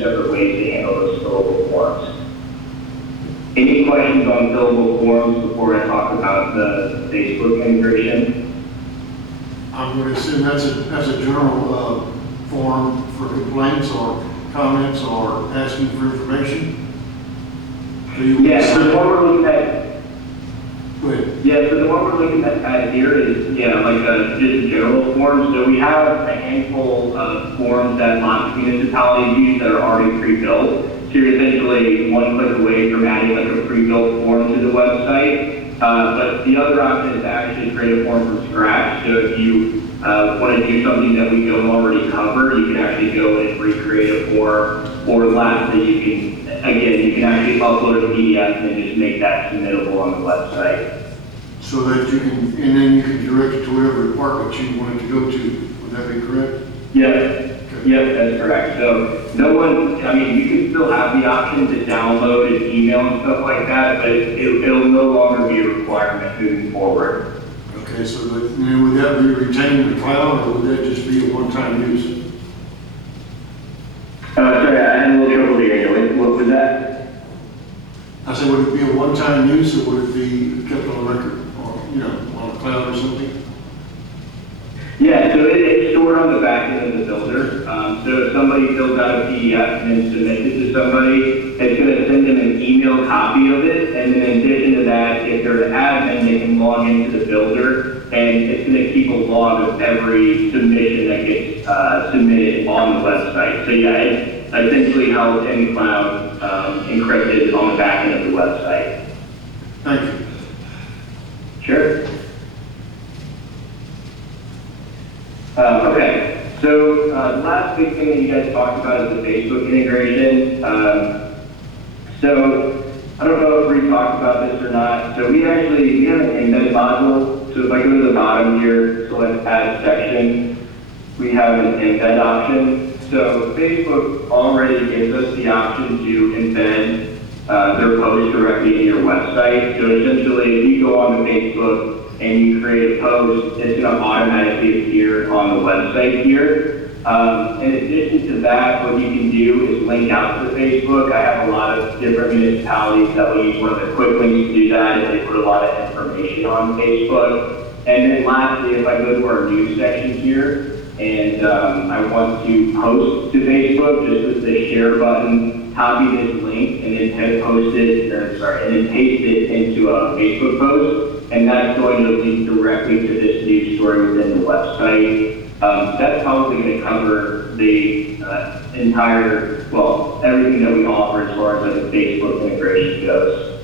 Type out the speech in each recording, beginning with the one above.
separate ways to handle those fillable forms. Any questions on fillable forms before I talk about the Facebook integration? I'm going to assume that's a general form for complaints or comments or asking for information. Yeah, so the one we're looking at. Go ahead. Yeah, so the one we're looking at here is, just a general form. So we have a handful of forms that lots of municipalities use that are already pre-built. So you're essentially one click away from adding like a pre-built form to the website. But the other option is to actually create a form from scratch. So if you want to do something that we don't already cover, you can actually go and recreate a form. Or lastly, you can actually upload a PDF and then just make that submittable on the website. So that you can, and then you can direct it to whatever department you want it to go to. Would that be correct? Yes. Okay. Yep, that's correct. So you can still have the option to download and email and stuff like that, but it'll no longer be a requirement moving forward. Okay, so then would that be retained in the cloud, or would that just be a one-time use? Sorry, I had a little trouble hearing you. What was that? I said, would it be a one-time use, or would it be kept on record, or on a cloud or something? Yeah, so it's stored on the back end of the builder. So if somebody fills out a PDF and then submits it to somebody, it's going to send them an email copy of it. And then in addition to that, if they're an admin, they can log into the builder, and it's going to keep a log of every submission that gets submitted on the website. So yeah, it's essentially held in the cloud, encrypted on the back end of the website. Thank you. Sure. Okay, so the last big thing that you guys talked about is the Facebook integration. So I don't know if we talked about this or not. So we have an embed module. So if I go to the bottom here, select add section, we have an embed option. So Facebook already gives us the option to embed their post directly in your website. So essentially, if you go on to Facebook and you create a post, it's going to automatically appear on the website here. In addition to that, what you can do is link out to Facebook. I have a lot of different municipalities that will use one of the quick links to do that, and they put a lot of information on Facebook. And then lastly, if I go to our news section here, and I want to post to Facebook, just with the share button, copy this link, and then paste it into a Facebook post. And that's going to link directly to this news story within the website. That's probably going to cover the everything that we offer as far as like Facebook integration goes.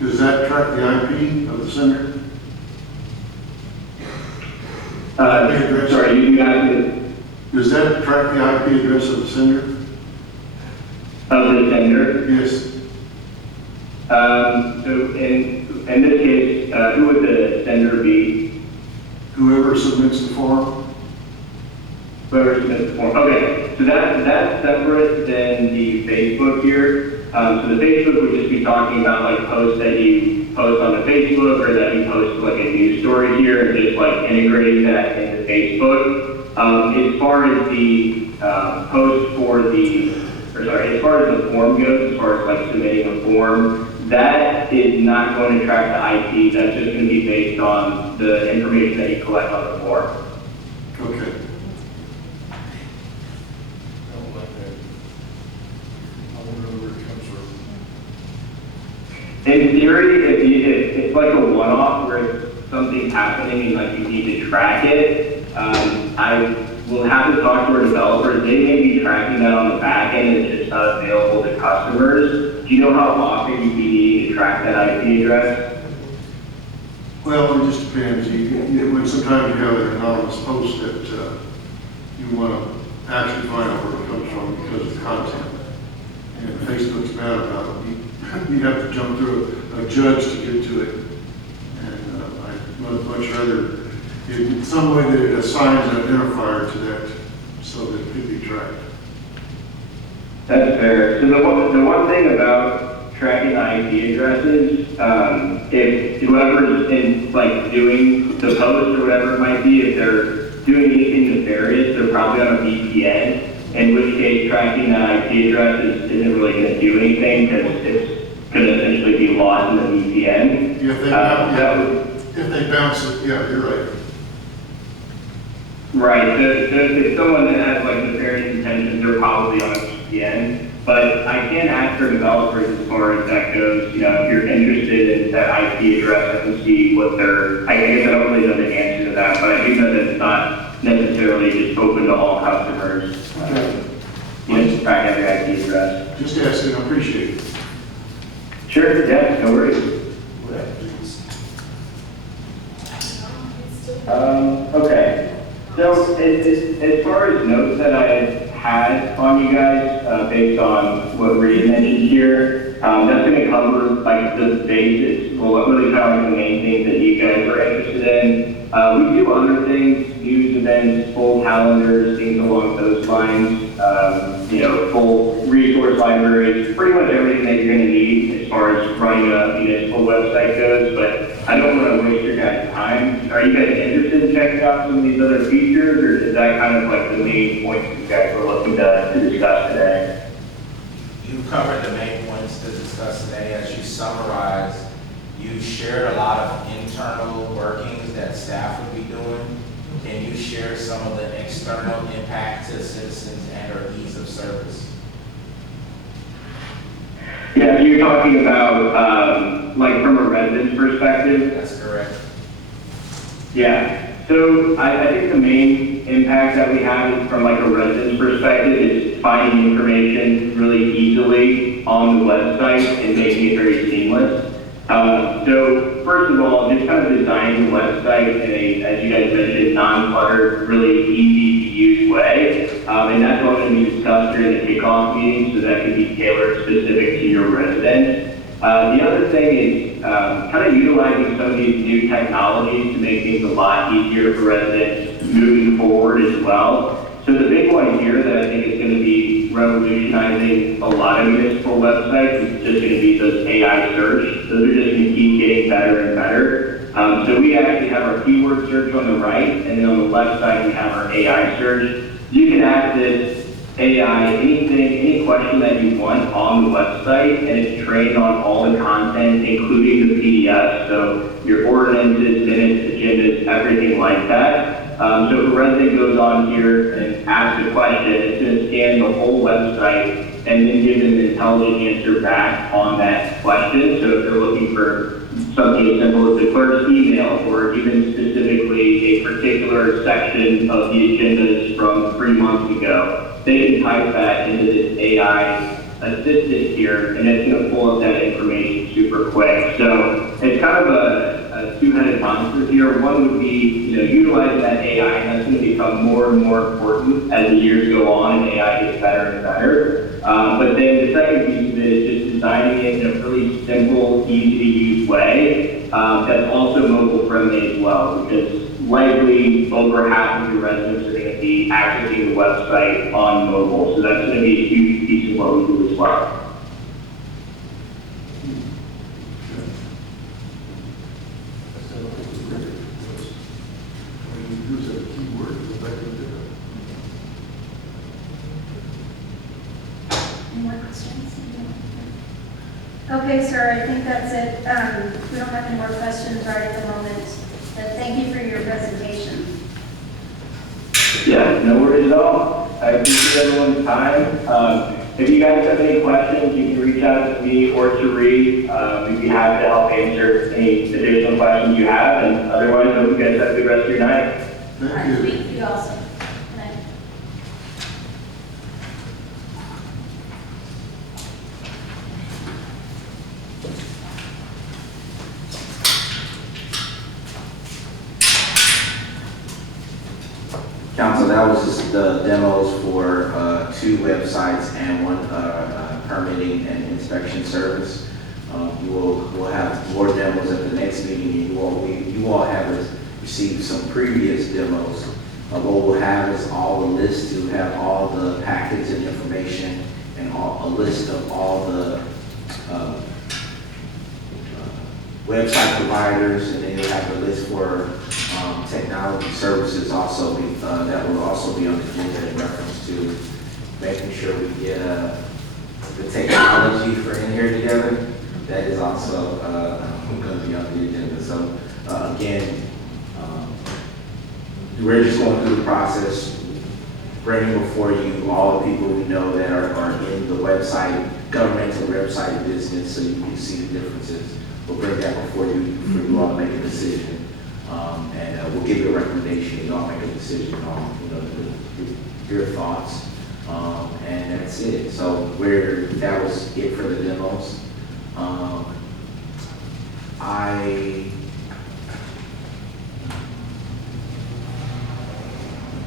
Does that track the IP of the sender? Sorry, you asked me. Does that track the IP address of the sender? Of the sender? Yes. So in this case, who would the sender be? Whoever submits the form. Whoever submits the form. Okay, so that's separate than the Facebook here. So the Facebook would just be talking about like posts that you post on the Facebook, or that you post like a news story here, and just like integrating that into Facebook. As far as the as far as the form goes, as far as like submitting a form, that is not going to track the IP. That's just going to be based on the information that you collect on the form. Okay. In theory, if it's like a one-off where something's happening and like you need to track it, I will have to talk to our developers. They may be tracking that on the back end, and it's just not available to customers. Do you know how often you'd be needing to track that IP address? Well, it just depends. When sometimes you have an anonymous post that you want to actually find out where it comes from because of the content. And Facebook's bad about it. You have to jump through a judge to get to it. And I'd much rather, in some way, that it assigns an identifier to that so that it could be tracked. That's fair. So the one thing about tracking IP addresses, if whoever's doing the post or whatever it might be, if they're doing anything nefarious, they're probably on a VPN. in which case tracking that IP address isn't really going to do anything because it's going to essentially be lost in the VPN. Yeah, if they bounce it, yeah, you're right. Right, so if it's someone that has like nefarious intentions, they're probably on a VPN. But I can ask for developers as far as that goes. You know, if you're interested in that IP address, I can see what they're, I guess I don't really know the answer to that, but I do know that it's not necessarily just open to all customers. You know, just track every IP address. Just asking, I appreciate it. Sure, yeah, no worries. Okay. So as far as notes that I had on you guys, based on what Reed mentioned here, that's going to cover like the basics, well, really kind of like the main things that you guys are interested in. We do other things, news events, full calendars, things along those lines, you know, full resource libraries, pretty much everything that you're going to need as far as running a municipal website goes, but I don't want to waste your guys' time. Are you guys interested in checking out some of these other features, or is that kind of like the main points you guys were looking to discuss today? You covered the main points to discuss today. As you summarized, you shared a lot of internal workings that staff would be doing. Can you share some of the external impact to citizens and or ease of service? Yeah, you're talking about like from a resident's perspective? That's correct. Yeah. So I think the main impact that we have is from like a resident's perspective is finding information really easily on the website and making it very seamless. So first of all, just kind of designing the website in a, as you guys mentioned, non-cluttered, really easy to use way. And that's all going to be discussed during the kickoff meeting, so that can be tailored specific to your residents. The other thing is kind of utilizing some of these new technologies to make things a lot easier for residents moving forward as well. So the big one here that I think is going to be revolutionizing a lot of municipal websites is just going to be those AI search. Those are just going to keep getting better and better. So we actually have our keyword search on the right, and then on the left side we have our AI search. You can ask this AI anything, any question that you want on the website, and it's trained on all the content, including the PDF. So your ordinances, minutes, agendas, everything like that. So if a resident goes on here and asks a question, it's going to scan the whole website and then give them an intelligent answer back on that question. So if they're looking for something as simple as the clerk's email, or even specifically a particular section of the agendas from 3 months ago, they can type that into this AI assistant here, and it's going to pull up that information super quick. So it's kind of a two-headed monster here. One would be, utilizing that AI, and that's going to become more and more important as the years go on and AI gets better and better. But then the second piece of it is just designing it in a really simple, easy-to-use way that's also mobile-friendly as well, because likely over half of your residents are going to be accessing the website on mobile. So that's going to be a huge piece of what we do as well. Any more questions? Okay, sir, I think that's it. We don't have any more questions right at the moment. But thank you for your presentation. Yeah, no worries at all. I appreciate everyone's time. If you guys have any questions, you can reach out to me or to Reed. We'd be happy to help answer any additional questions you have. And otherwise, I hope you guys have a good rest of your night. All right, thank you also. Good night. Council, that was just the demos for 2 websites and 1 permitting and inspection service. We'll have more demos at the next meeting. You all have received some previous demos. What we'll have is all the lists to have all the packets and information and a list of all the website providers, and then you'll have a list for technology services also that will also be on the agenda in reference to making sure we get the technology for in here together. That is also going to be on the agenda. So again, we're just going through the process, bringing before you all the people we know that are in the website, governmental website business, so you can see the differences. We'll bring that before you for you all to make a decision, and we'll give you a recommendation. You all make a decision on your thoughts, and that's it. So that was it for the demos. I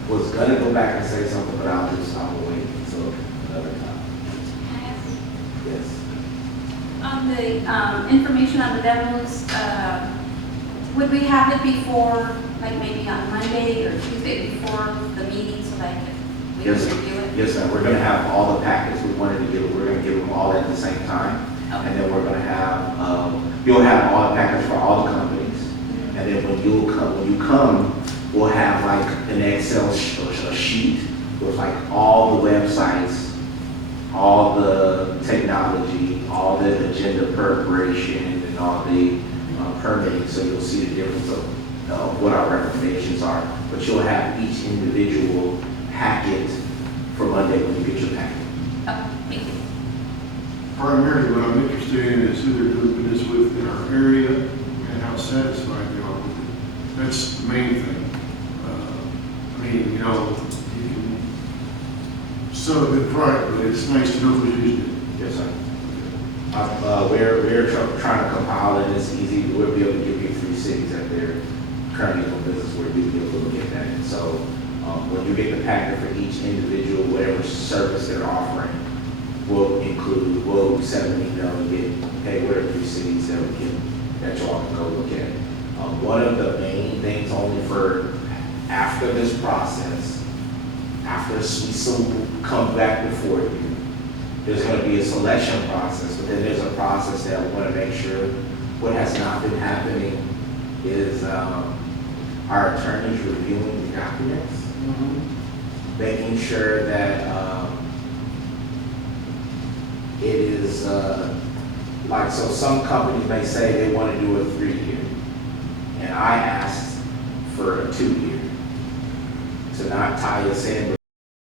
was gonna go back and say something, but I'm wait until another time. Can I ask? Yes. On the information on the demos, would we have it before, like maybe on Monday or Tuesday before the meeting, so like we can Yes, review it? yes, ma'am. We're gonna have all the packets we wanted to give. We're gonna give them all at the same time. Okay. And then we're gonna have, you'll have all the packets for all the companies. And then when you come, we'll have like an Excel sheet with like all the websites, all the technology, all the agenda preparation, and all the permitting. So you'll see the difference of what our recommendations are. But you'll have each individual packet for Monday when you get your packet. Oh, thank you. Primarily, what I'm interested in is who they're doing business with in our area and how satisfied they are with it. That's the main thing. I mean, you can sell a good product, but it's nice to know who's using it. Yes, sir. We're trying to compile it. It's easy. We'll be able to give you 3 cities that they're currently doing business where you'll be able to look at that. And so when you get the packet for each individual, whatever service they're offering, we'll send an email and get, hey, what are 3 cities that y'all can go look at. One of the main things only for after this process, after we come back before you, there's going to be a selection process, but then there's a process that we want to make sure what has not been happening is our attorneys reviewing the documents, making sure that it is so some companies may say they want to do a 3-year, and I asked for a 2-year to not tie us in